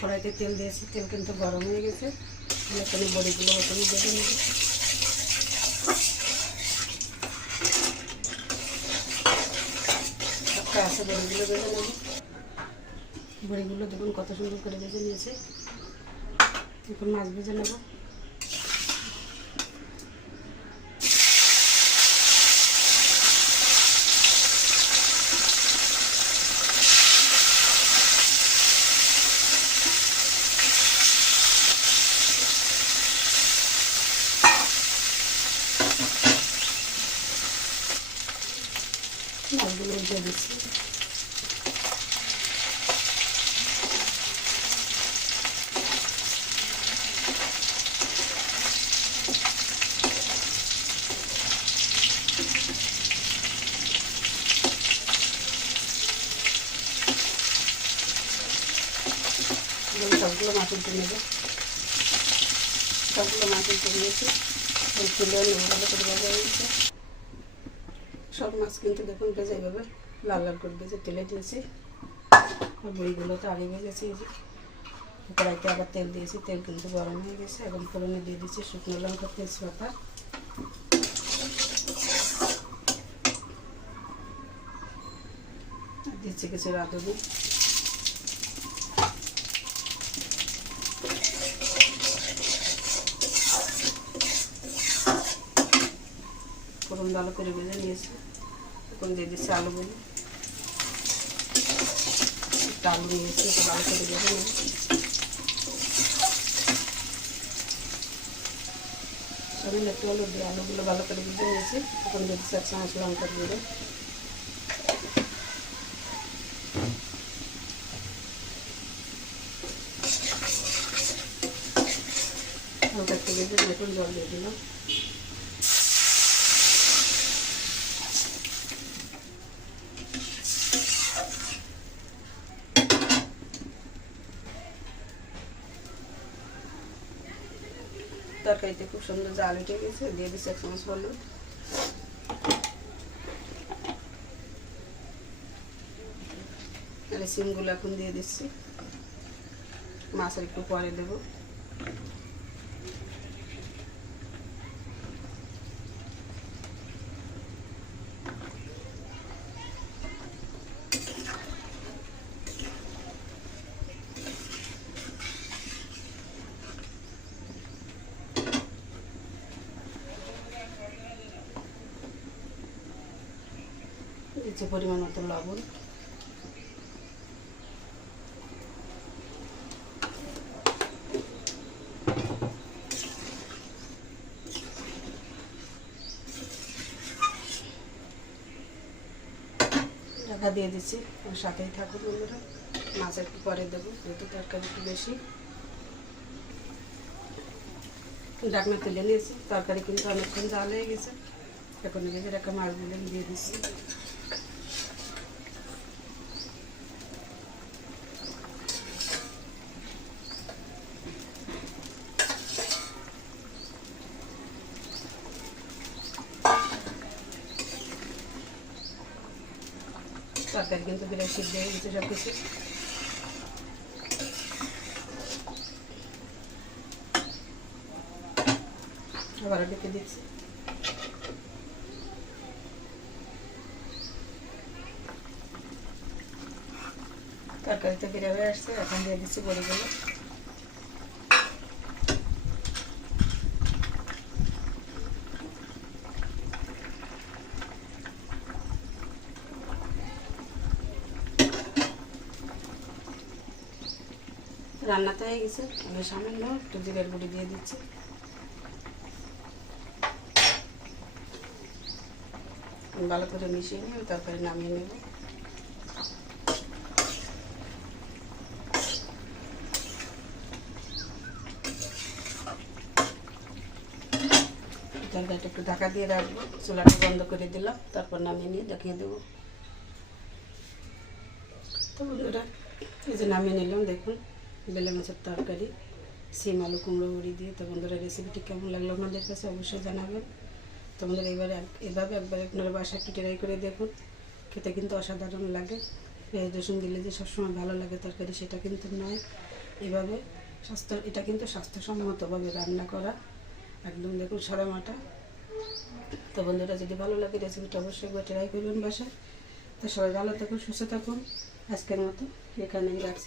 কড়াইতে তেল দিয়েছি, তেল কিন্তু গরম হয়ে গেছে। এখানে বড়িগুলো ওখানে ভেজে নেব। আছে বড়িগুলো ভেজে নেব। বড়িগুলো দেখুন কত সুন্দর করে ভেজে নিয়েছে। এখন মাছ ভেজে নেব। মাছগুলো দিয়ে দিচ্ছি। সবগুলো মাছ উঠে নেব। সবগুলো মাছ উঠে নিয়েছি। তুলে নেব, ভালো করে ভাজা হয়েছে। সব মাছ কিন্তু দেখুন ভেজে এইভাবে লাল লাল করে ভেজে তেলে দিয়েছি। বড়িগুলো তো আগে ভেজেছি। কড়াইতে আবার তেল দিয়েছি, তেল কিন্তু গরম হয়ে গেছে। এখন ফোড়নে দিয়ে দিচ্ছি শুকনো লঙ্কা, তেজপাতা, দিচ্ছি কিছু রাঁধুনি। ফোড়ন ভালো করে ভেজে নিয়েছি। এখন দিয়ে দিচ্ছি আলুগুলো। আলু নিয়েছি, একটু ভালো করে ভেজে নেব। সামান্য একটু হলুদ দিয়ে আলুগুলো ভালো করে ভেজে নিয়েছি। এখন দিয়ে দিচ্ছি 1 চামচ লঙ্কার গুঁড়ো। হালকা একটু ভেজে এখন জল দিয়ে দিলাম। তরকারিতে খুব সুন্দর জাল উঠে গেছে। দিয়ে দিচ্ছি 1 চামচ হলুদ। আর সিমগুলো এখন দিয়ে দিচ্ছি। মাছের একটু পরে দেবো। দিচ্ছি পরিমাণ মতো লবণ। ঢাকা দিয়ে দিচ্ছি। সাথেই থাকুন বন্ধুরা। মাছ একটু পরে দেবো, যেহেতু তরকারি একটু বেশি। ঢাকনা তুলে নিয়েছি। তরকারি কিন্তু অনেকক্ষণ জাল হয়ে গেছে। এখন ভেজে রাখা মাছগুলো দিয়ে দিচ্ছি। তরকারি কিন্তু বিরাট সিদ্ধ হয়ে গেছে সব কিছু। আবার ঢেকে দিচ্ছি। তরকারিতে বেড়ে হয়ে আসছে। এখন দিয়ে দিচ্ছি বড়িগুলো। রান্নাতে হয়ে গেছে। আমি সামান্য একটু জিরের গুঁড়ি দিয়ে দিচ্ছি। ভালো করে মিশিয়ে নিয়ে তরকারি নামিয়ে নেব। তরকারিটা একটু ঢাকা দিয়ে রাখবো। চুলাটা বন্ধ করে দিলাম, তারপর নামিয়ে নিয়ে দেখিয়ে দেবো। তো বন্ধুরা এই যে নামিয়ে নিলাম। দেখুন বেলে মাছের তরকারি, সিম আলু কুমড়ো বড়ি দিয়ে। তো বন্ধুরা রেসিপিটি কেমন লাগলো আপনাদের কাছে অবশ্যই জানাবেন। তো বন্ধুরা এভাবে একবার আপনারা বাসায় একটু ট্রাই করে দেখুন। খেতে কিন্তু অসাধারণ লাগে। পেঁয়াজ রসুন দিলে যে সবসময় ভালো লাগে তরকারি সেটা কিন্তু নয়। এইভাবে এটা কিন্তু স্বাস্থ্যসম্মতভাবে রান্না করা, একদম দেখুন সাদা মাটা। তো বন্ধুরা, যদি ভালো লাগে রেসিপিটা অবশ্যই একবার ট্রাই করবেন বাসায়। তো সবাই ভালো থাকুন, সুস্থ থাকুন। আজকের মতো এখানেই রাখছি।